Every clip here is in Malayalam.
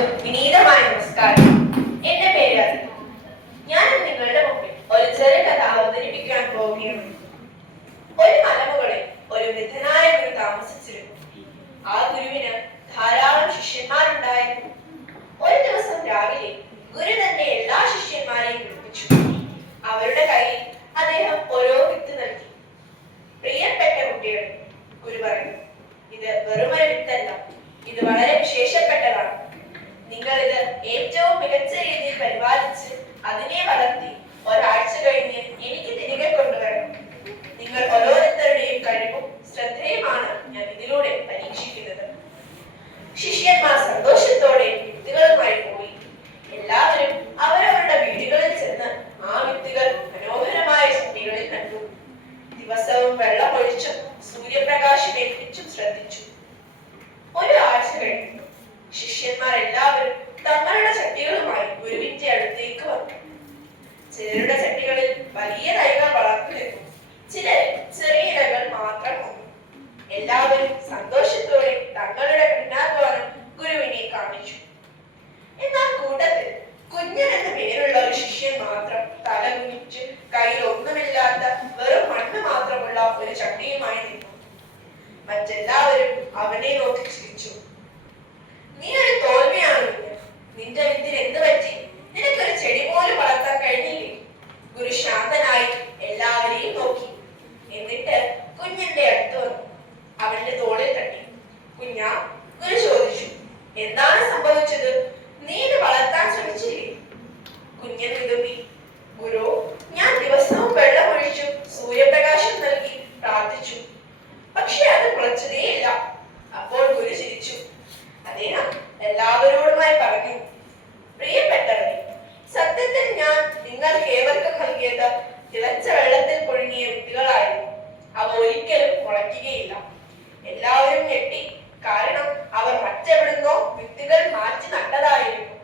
എല്ലാവർക്കും വിനീതമായ നമസ്കാരം. എന്റെ പേര് അരുൺ. ഞാൻ നിങ്ങളുടെ മുമ്പിൽ ഒരു ചെറുകഥ അവതരിപ്പിക്കാൻ പോവുകയാണ്. ഒരു മലമുകളിൽ ഒരു വൃദ്ധനായ ഗുരു താമസിച്ചിരുന്നു. ആ ഗുരുവിന് ധാരാളം ശിഷ്യന്മാരുണ്ടായിരുന്നു. ഒരു ദിവസം രാവിലെ ഗുരു തന്റെ എല്ലാ ശിഷ്യന്മാരെയും വിളിപ്പിച്ചു. അവരുടെ കയ്യിൽ അദ്ദേഹം ഓരോ വിത്ത് നൽകി. പ്രിയപ്പെട്ട കുട്ടികൾ, ഗുരു പറഞ്ഞു, ഇത് വെറുമൊരു വിത്തല്ല, ഇത് വളരെ വിശേഷപ്പെട്ടതാണ്. നിങ്ങൾ ഇത് ഏറ്റവും മികച്ച രീതിയിൽ പരിപാലിച്ച് അതിനെ വളർത്തി ഒരാഴ്ച കഴിഞ്ഞ് എനിക്ക് തിരികെ കൊണ്ടുവരണം. നിങ്ങൾ ഓരോരുത്തരുടെയും കഴിവും ശ്രദ്ധയുമാണ് ഞാൻ ഇതിലൂടെ പരീക്ഷിക്കുന്നത്. ശിഷ്യന്മാർ സന്തോഷത്തോടെ വിത്തുകളുമായി പോയി. എല്ലാവരും അവരവരുടെ വീടുകളിൽ ചെന്ന് ആ വിത്തുകൾ മനോഹരമായ ചട്ടികളിൽ കണ്ടു. ദിവസവും വെള്ളമൊഴിച്ചും സൂര്യപ്രകാശം ഏൽപ്പിച്ചും ശ്രദ്ധിച്ചു. ഒരാഴ്ച കഴിഞ്ഞു. ശിഷ്യന്മാർ എല്ലാവരും തങ്ങളുടെ ചട്ടികളുമായി ഗുരുവിന്റെ അടുത്തേക്ക് വന്നു. ചിലരുടെ ചട്ടികളിൽ വലിയ തൈകൾ വളർന്നു നിന്നു, ചിലർ ചെറിയ ഇലകൾ മാത്രം വന്നു. എല്ലാവരും സന്തോഷത്തോടെ തങ്ങളുടെ കഠിനാധ്വാനം ഗുരുവിനെ കാണിച്ചു. എന്നാൽ കൂട്ടത്തിൽ കുഞ്ഞൻ എന്ന പേരുള്ള ഒരു ശിഷ്യൻ മാത്രം തല കുനിച്ച് കയ്യിൽ ഒന്നുമില്ലാത്ത വെറും മണ്ണ് മാത്രമുള്ള ഒരു ചട്ടിയുമായി നിന്നു. മറ്റെല്ലാവരും അവനെ നോക്കി ചിരിച്ചു. നീ ഒരു തോൽവിയാണ് കുഞ്ഞ്. നിന്റെ വിത്തിന് എന്ത് പറ്റി? നിനക്കൊരു ചെടി പോലും വളർത്താൻ കഴിഞ്ഞില്ലേ? ഗുരു ശാന്തനായി എല്ലാവരെയും നോക്കി. എന്നിട്ട് കുഞ്ഞിന്റെ അടുത്ത് വന്നു അവന്റെ തോളിൽ തട്ടി. കുഞ്ഞാ, ഗുരു ചോദിച്ചു, എന്താണ് സംഭവിച്ചത്? നീ ഇത് വളർത്താൻ ശ്രമിച്ചില്ലേ? കുഞ്ഞൻ വിതുമ്പി, ഗുരു, ഞാൻ ദിവസവും വെള്ളമൊഴിച്ചു സൂര്യപ്രകാശം നൽകി പ്രാർത്ഥിച്ചു, പക്ഷെ അത് മുളച്ചതേയില്ല. അപ്പോൾ ഗുരു ചിരിച്ചു. അദ്ദേഹം എല്ലാവരോടുമായി പറഞ്ഞു, പ്രിയപ്പെട്ടവരെ, സത്യത്തിൽ ഞാൻ നിങ്ങൾക്ക് ഏവർക്കും നൽകിയത് തിളച്ച വെള്ളത്തിൽ പുഴുങ്ങിയ വിത്തുകളായിരുന്നു. അവ ഒരിക്കലും മുളയ്ക്കുകയില്ല. എല്ലാവരും ഞെട്ടി. കാരണം അവർ മറ്റെവിടുന്നോ വിത്തുകൾ മാറ്റി നട്ടതായിരുന്നു.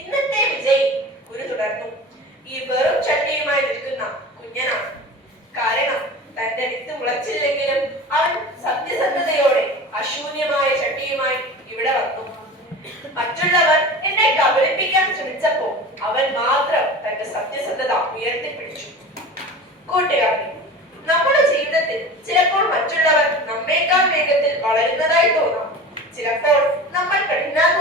ഇന്നത്തെ വിജയി, ഗുരു തുടർന്നു, ഈ വെറും ചട്ടിയുമായി നിൽക്കുന്ന കുഞ്ഞനാണ്. കാരണം തന്റെ വിത്ത് മുളച്ചില്ലെങ്കിലും അവൻ സത്യസന്ധതയോടെ അശൂന്യമായ ചട്ടിയുമായി ഇവിടെ വന്നു. മറ്റുള്ളവർ എന്നെ കബളിപ്പിക്കാൻ ശ്രമിച്ചപ്പോൾ അവൻ മാത്രം തന്റെ സത്യസന്ധത ഉയർത്തിപ്പിടിച്ചു. കൂട്ടുകാരെ, നമ്മുടെ ജീവിതത്തിൽ ചിലപ്പോൾ മറ്റുള്ളവർ നമ്മേക്കാൾ വേഗത്തിൽ വളരുന്നതായി തോന്നാം. ചിലപ്പോൾ നമ്മൾ കഠിനാധ്വാനം